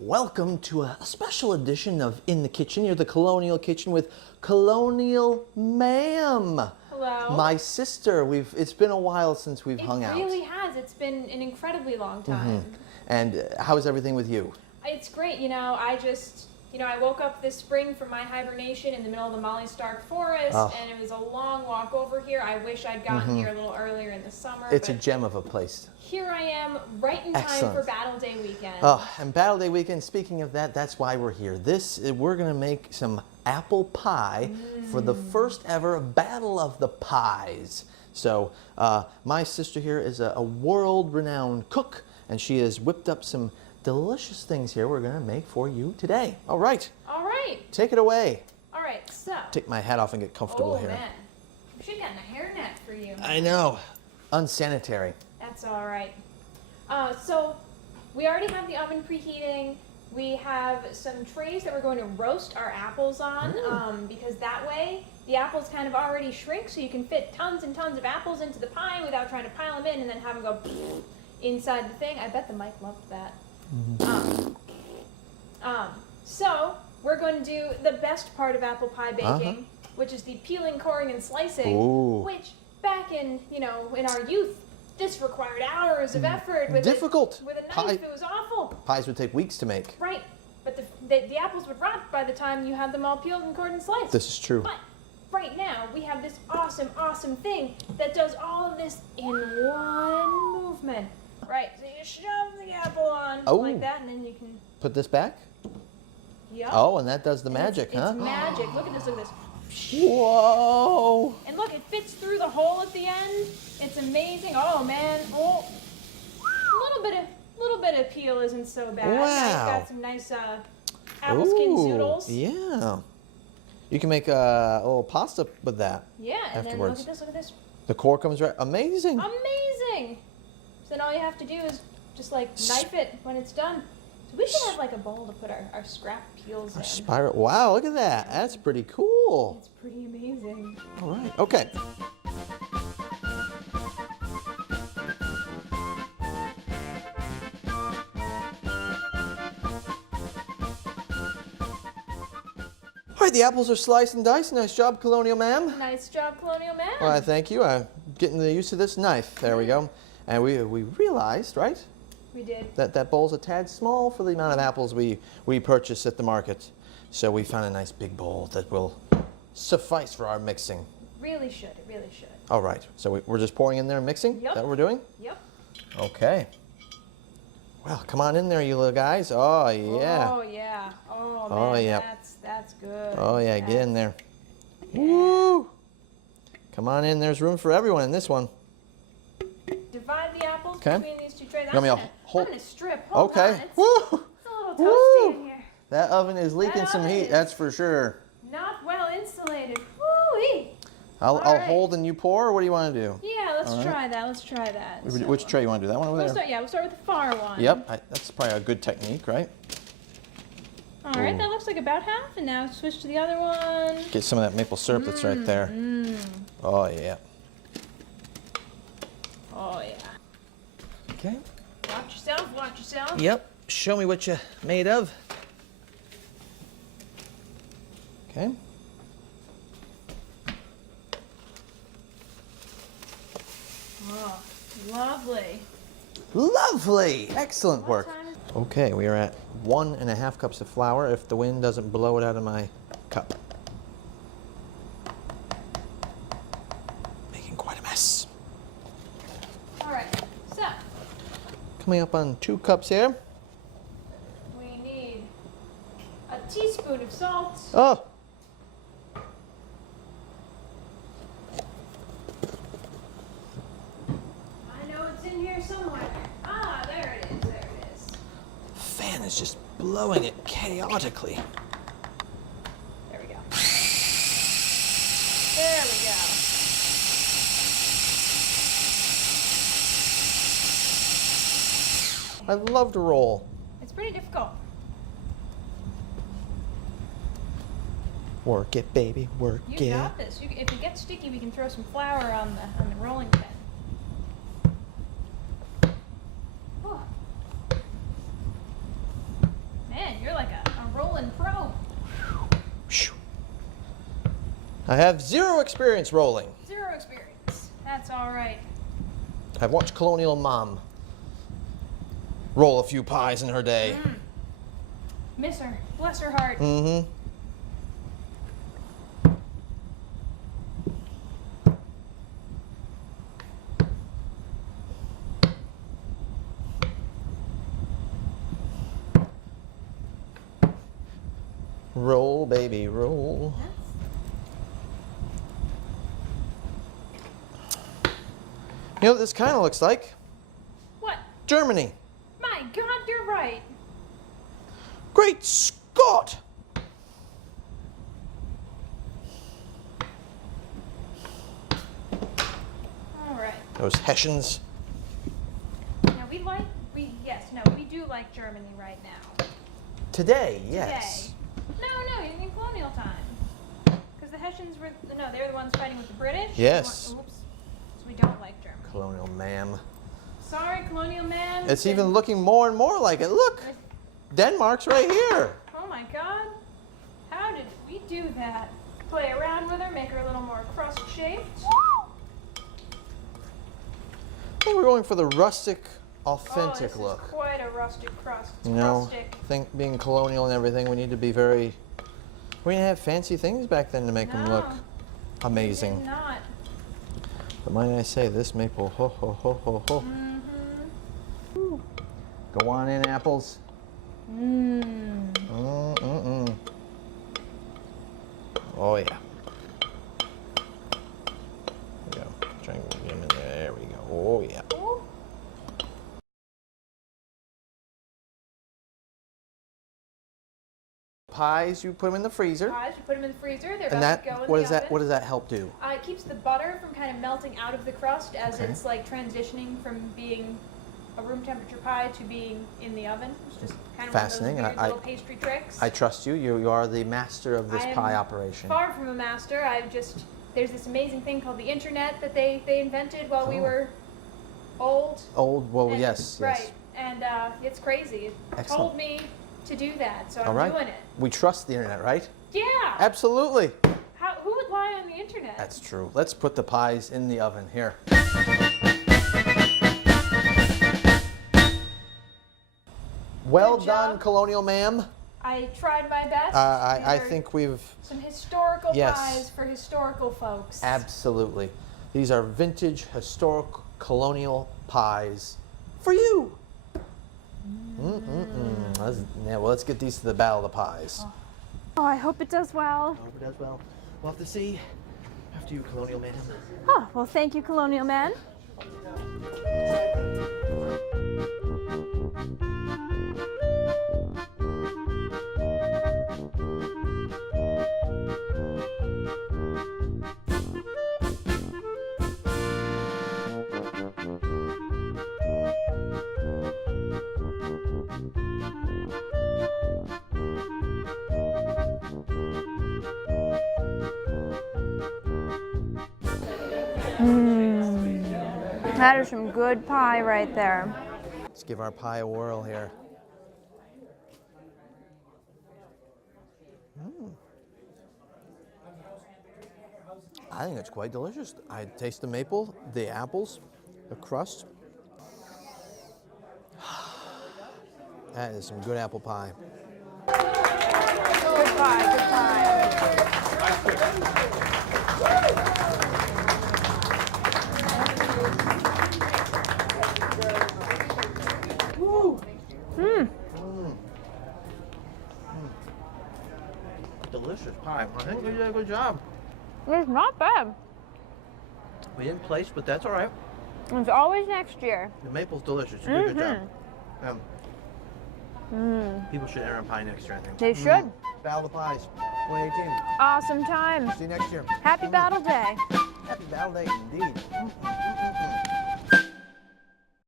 Welcome to a special edition of In the Kitchen. You're the Colonial Kitchen with Colonial Ma'am. Hello. My sister. It's been a while since we've hung out. It really has. It's been an incredibly long time. And how is everything with you? It's great. I woke up this spring from my hibernation in the middle of the Molly Stark forest, and it was a long walk over here. I wish I'd gotten here a little earlier in the summer. It's a gem of a place. Here I am, right in time for Battle Day weekend. Oh, and Battle Day weekend, speaking of that, that's why we're here. We're going to make some apple pie for the first ever Battle of the Pies. So my sister here is a world-renowned cook, and she has whipped up some delicious things here we're going to make for you today. All right. All right. Take it away. All right, so. Take my hat off and get comfortable here. Oh, man. We should have gotten a hairnet for you. I know. Unsanitary. That's all right. So we already have the oven preheating. We have some trays that we're going to roast our apples on because that way the apples kind of already shrink, so you can fit tons and tons of apples into the pie without trying to pile them in and then have them go inside the thing. I bet the mic loved that. So we're going to do the best part of apple pie baking, which is the peeling, coring, and slicing, which back in our youth, this required hours of effort. Difficult. With a knife, it was awful. Pies would take weeks to make. Right, but the apples would rot by the time you had them all peeled and cored and sliced. This is true. But right now, we have this awesome, awesome thing that does all of this in one movement. Right, so you shove the apple on like that, and then you can... Put this back? Yep. Oh, and that does the magic, huh? It's magic. Look at this, look at this. Whoa! And look, it fits through the hole at the end. It's amazing. Oh, man. Oh, a little bit of peel isn't so bad. Wow. Now you've got some nice apple skin zoodles. Yeah. You can make a little pasta with that. Yeah, and afterwards. then look at this. The core comes right. Amazing. Amazing. So then all you have to do is just like knife it when it's done. So we should have like a bowl to put our scrap peels in. Spiral. Wow, look at that. That's pretty cool. It's pretty amazing. All right. Okay. All right, the apples are sliced and diced. Nice job, Colonial Ma'am. Nice job, Colonial Ma'am. Well, I thank you. I'm getting the use of this knife. There we go. And we realized, right? We did. That bowl's a tad small for the amount of apples we purchase at the market. So we found a nice big bowl that will suffice for our mixing. Really should. It really should. All right. So we're just pouring in there and mixing? Yep. Is that what we're doing? Yep. Okay. Well, come on in there, you little guys. Oh, yeah. Oh, yeah. Oh, man. Oh, yeah. That's good. Oh, yeah. Get in there. Yeah. Woo! Come on in. There's room for everyone in this one. Divide the apples between these two trays. I'm gonna strip. Hold on. It's a little toasty in here. That oven is leaking some heat, that's for sure. Not well insulated. Woo-wee. I'll hold and you pour, or what do you want to do? Yeah, let's try that. Let's try that. Which tray you want to do? That one over there? We'll start with the far one. Yep, that's probably a good technique, right? All right, that looks like about half, and now switch to the other one. Get some of that maple syrup that's right there. Oh, yeah. Oh, yeah. Okay. Watch yourself, watch yourself. Yep, show me what you made of. Okay. Oh, lovely. Lovely! Excellent work. Okay, we are at 1.5 cups of flour if the wind doesn't blow it out of my cup. Making quite a mess. All right, so. Coming up on 2 cups here. We need a teaspoon of salt. Oh! I know it's in here somewhere. Ah, there it is, there it is. The fan is just blowing it chaotically. There we go. There we go. I love to roll. It's pretty difficult. Work it, baby, work it. You got this. If it gets sticky, we can throw some flour on the rolling pin. I have 0 experience rolling. 0 experience. That's all right. I've watched Colonial Ma'am roll a few pies in her day. Miss her. Bless her heart. Mm-hmm. Roll, baby, roll. You know what this kind of looks like? What? Germany. My God, you're right. Great Scott! All right. Those Hessians. Now we do like Germany right now. Today, yes. Today. No, in colonial time. Because the Hessians were, they were the ones fighting with the British. Yes. Oops. So we don't like Germany. Colonial Ma'am. Sorry, Colonial Ma'am. It's even looking more and more like it. Look! Denmark's right here. Oh my God. How did we do that? Play around with her, make her a little more crust shaped. I think we're going for the rustic, authentic this look. is quite a rustic crust. It's You know, crustic. I think being colonial and everything, we need to be very. We didn't have fancy things back then to make them look Did amazing. not. But might I say, this maple, ho ho ho ho ho. Go on in, apples. Mm-mm-mm. Oh yeah. There we go. Try and get them in there. There we go. Oh yeah. Ooh. Pies, you put them in the freezer. Pies, you put them in the freezer. They're And about that, to go in what the does oven. that, what does that help do? It keeps the butter from kind of melting out of the crust as Okay. it's like transitioning from being a room temperature pie to being in the oven. It's just kind of Fascinating. one of those weird little pastry tricks. I trust you. You are the master of this I am pie operation. Far from a master. There's this amazing thing called the internet that they invented while we Oh. were old. Old, well, And- yes, Right. yes. And it's crazy. It Excellent. told me to do that, so All I'm right. doing it. We trust the internet, right? Yeah. Absolutely. Who would lie on the internet? That's true. Let's put the pies in the oven here. Well Good done, job. Colonial Ma'am. I tried my best. I These are think we've some historical Yes. pies for historical folks. absolutely. These are vintage, historic, colonial pies for you. Let's get these to the Battle of the Pies. Oh, I hope it does well. I hope it does well. We'll have to see after you, Colonial Ma'am. Oh, well, thank you, Colonial Man. That is some good pie right there. Let's give our pie a whirl here. I think it's quite delicious. I taste the maple, the apples, the crust. That is some good apple pie. Good pie, good pie. Delicious pie. I think we did a good job. It's not bad. We didn't place, but that's all right. It's always next year. The maple's delicious. You did a good job. People should enter a pie next year, I think. They should. Battle of the Pies, 2018. Awesome time. See you next year. Happy Battle Day. Happy Battle Day indeed.